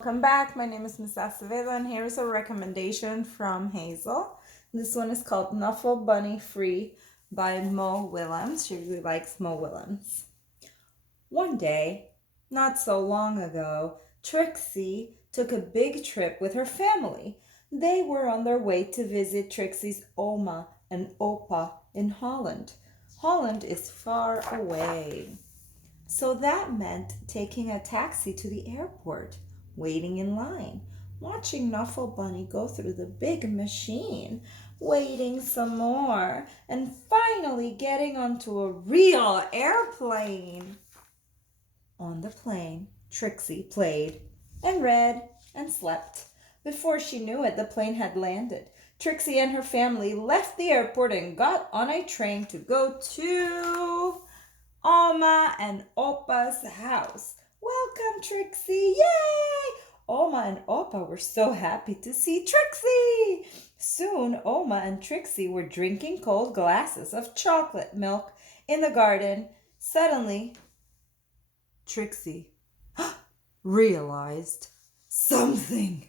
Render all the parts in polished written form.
Welcome back. My name is Miss Acevedo, and here's a recommendation from Hazel. This one is called Knuffle Bunny Free by Mo Willems. She really likes Mo Willems. One day, not so long ago, Trixie took a big trip with her family. They were on their way to visit Trixie's Oma and Opa in Holland. Holland is far away. So that meant taking a taxi to the airport, waiting in line, watching Knuffle Bunny go through the big machine, waiting some more, and finally getting onto a real airplane. On the plane, Trixie played and read and slept. Before she knew it, the plane had landed. Trixie and her family left the airport and got on a train to go to Oma and Opa's house. Welcome, Trixie! Yay! Oma and Opa were so happy to see Trixie. Soon, Oma and Trixie were drinking cold glasses of chocolate milk in the garden. Suddenly, Trixie realized something.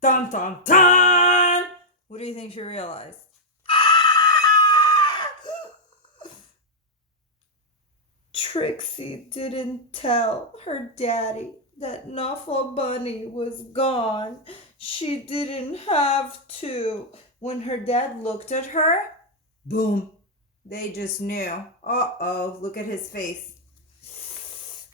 Dun dun dun! What do you think she realized? Trixie didn't tell her daddy that Knuffle Bunny was gone. She didn't have to. When her dad looked at her, boom, they just knew. Uh-oh, look at his face.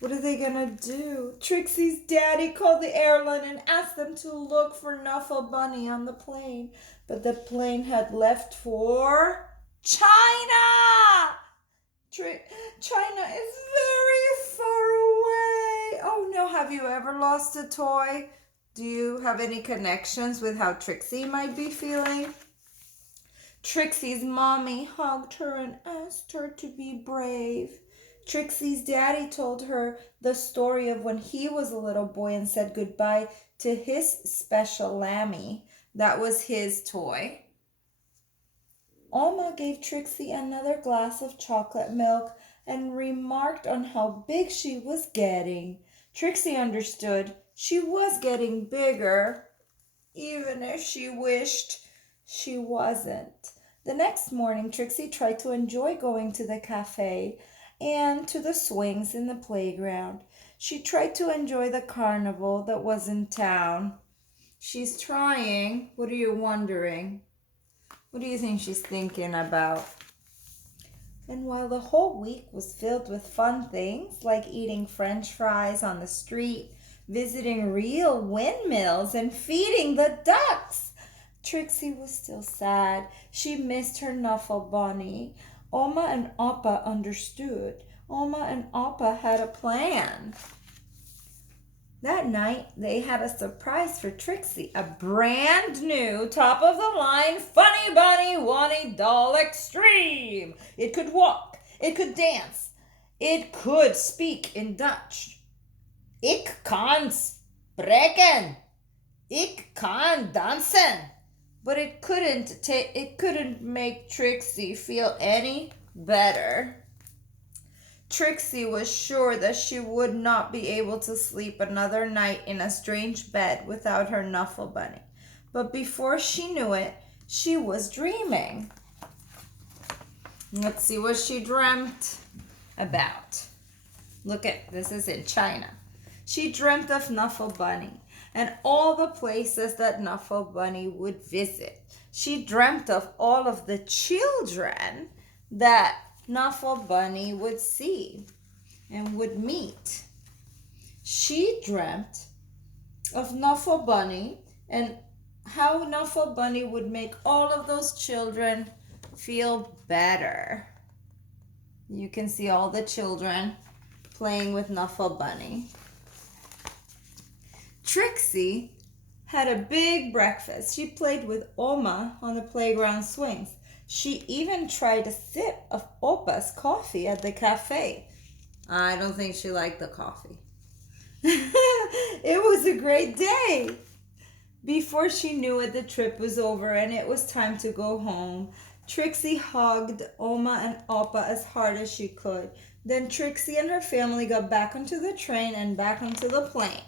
What are they gonna do? Trixie's daddy called the airline and asked them to look for Knuffle Bunny on the plane. But the plane had left for China! China is very far away. Oh no, have you ever lost a toy? Do you have any connections with how Trixie might be feeling? Trixie's mommy hugged her and asked her to be brave. Trixie's daddy told her the story of when he was a little boy and said goodbye to his special lammy. That was his toy. Oma gave Trixie another glass of chocolate milk and remarked on how big she was getting. Trixie understood she was getting bigger, even if she wished she wasn't. The next morning, Trixie tried to enjoy going to the cafe and to the swings in the playground. She tried to enjoy the carnival that was in town. She's trying. What are you wondering? What do you think she's thinking about? And while the whole week was filled with fun things like eating French fries on the street, visiting real windmills, and feeding the ducks, Trixie was still sad. She missed her Knuffle Bunny. Oma and Opa understood. Oma and Opa had a plan. That night, they had a surprise for Trixie, a brand new, top-of-the-line Funny Bunny Wanny Doll Extreme. It could walk, it could dance, it could speak in Dutch. Ik kan spreken, ik kan dansen. But it couldn't make Trixie feel any better. Trixie was sure that she would not be able to sleep another night in a strange bed without her Knuffle Bunny. But before she knew it, she was dreaming. Let's see what she dreamt about. Look at this is in China. She dreamt of Knuffle Bunny and all the places that Knuffle Bunny would visit. She dreamt of all of the children that Knuffle Bunny would see and would meet. She dreamt of Knuffle Bunny and how Knuffle Bunny would make all of those children feel better. You can see all the children playing with Knuffle Bunny. Trixie had a big breakfast. She played with Oma on the playground swings. She even tried a sip of Opa's coffee at the cafe. I don't think she liked the coffee. It was a great day. Before she knew it, the trip was over and it was time to go home. Trixie hugged Oma and Opa as hard as she could. Then Trixie and her family got back onto the train and back onto the plane.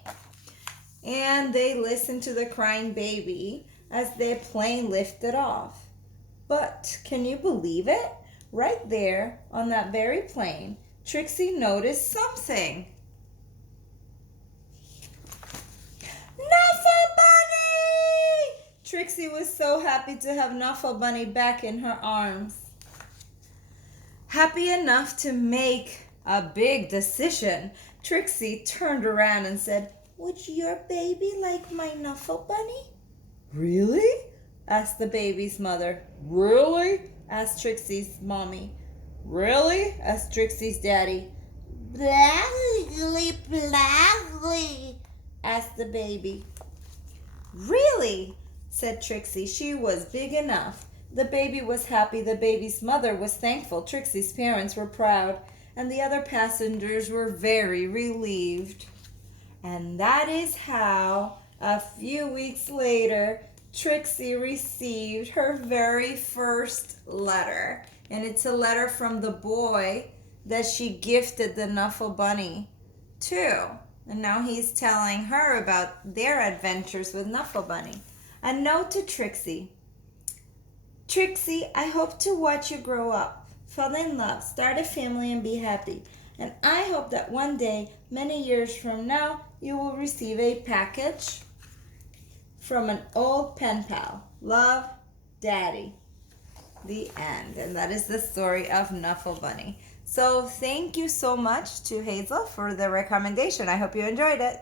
and they listened to the crying baby as their plane lifted off. But can you believe it? Right there on that very plane, Trixie noticed something. Knuffle Bunny! Trixie was so happy to have Knuffle Bunny back in her arms. Happy enough to make a big decision, Trixie turned around and said, "Would your baby like my Knuffle Bunny?" "Really?" asked the baby's mother. "Really?" asked Trixie's mommy. "Really?" asked Trixie's daddy. "Blackly, blackly," asked the baby. "Really?" said Trixie. She was big enough. The baby was happy. The baby's mother was thankful. Trixie's parents were proud. And the other passengers were very relieved. And that is how, a few weeks later, Trixie received her very first letter. And it's a letter from the boy that she gifted the Knuffle Bunny to. And now he's telling her about their adventures with Knuffle Bunny. A note to Trixie. "Trixie, I hope to watch you grow up, fall in love, start a family, and be happy. And I hope that one day, many years from now, you will receive a package from an old pen pal. Love, Daddy." The end. And that is the story of Knuffle Bunny. So thank you so much to Hazel for the recommendation. I hope you enjoyed it.